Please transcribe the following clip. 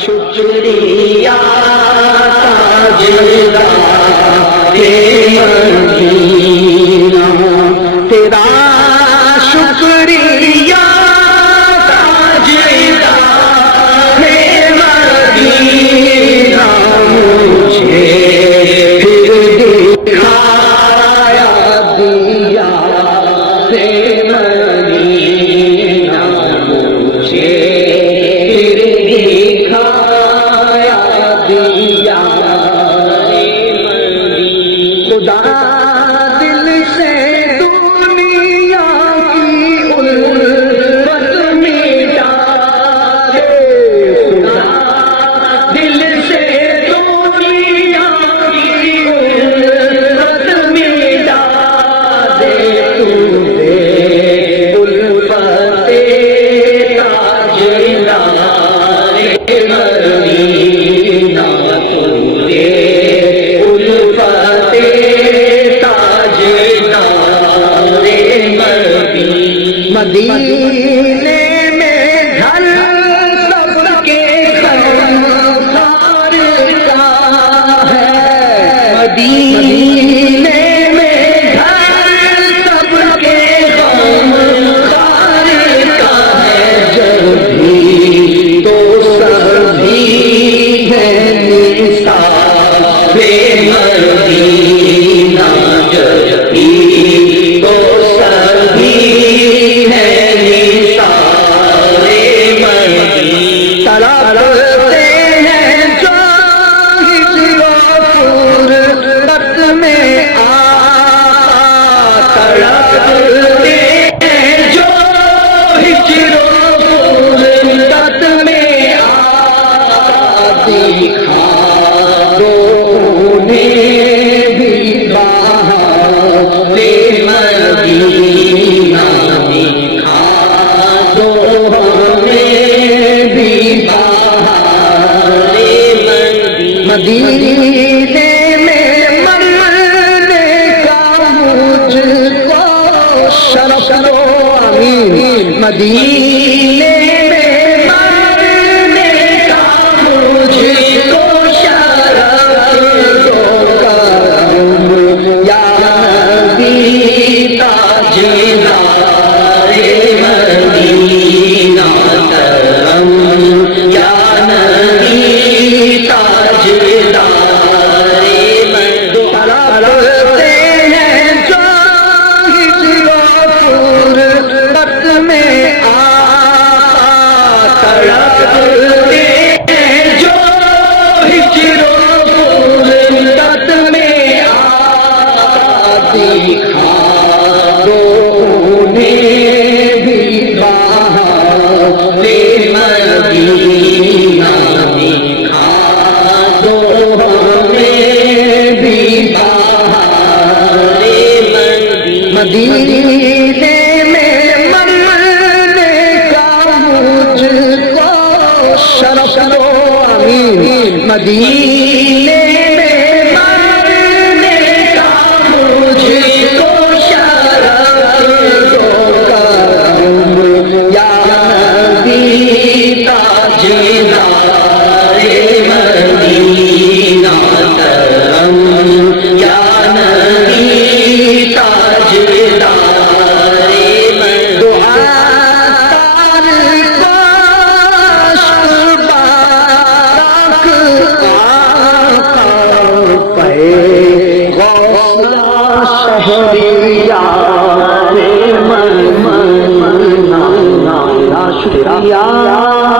شکریہ تاجدار مدینہ تیرا شکریہ تاجدار مدینہ مجھے پھر دکھایا دیا مدینہ مجھے پھر دکھایا دیا خدا دل سے دنیا کی الفت مٹا دے خدا دل سے دنیا کی الفت مٹا دے تو دے الفت تاجدار مدینہ تو دے الفت تاجدار مدینے میں گھر سب کے خمسار کا ہے مدینے میں گھر سب کے خمسار کا ہے جب بھی تو سبھی ہے نثار مدینہ جب بھی تو سبھی ہے نثار مدینہ تڑپتے ہیں جو ہجر و فرقت میں آقا تڑپتے ہیں جو ہجر و فرقت میں آقا دکھا دو انہیں بھی بہار مدینہ دکھا دو ہمیں بھی بہار مدینے میں مرنے کا مجھ کو شرف دو امین مدینے میں مرنے کا مجھ کو شرف دو کرم یا نبی تاجدار مدینہ کرم یا نبی تاجدار تڑپتے ہیں جو ہجر و فرقت میں آقا تڑپتے ہیں جو ہجر و فرقت میں آقا دکھا دو انہیں بھی بہار مدینہ دکھا دو ہمیں بھی بہار مدینے میں مرنے کا مجھ کو شرف دو امین مدینے میں مرنے کا مجھ کو شرف دو کرم یا نبی تاجدار مدینہ کرم یا نبی تاجدار دعا تار کاشت بارک آقا پہ غوث شہریار مدینہ شکریہ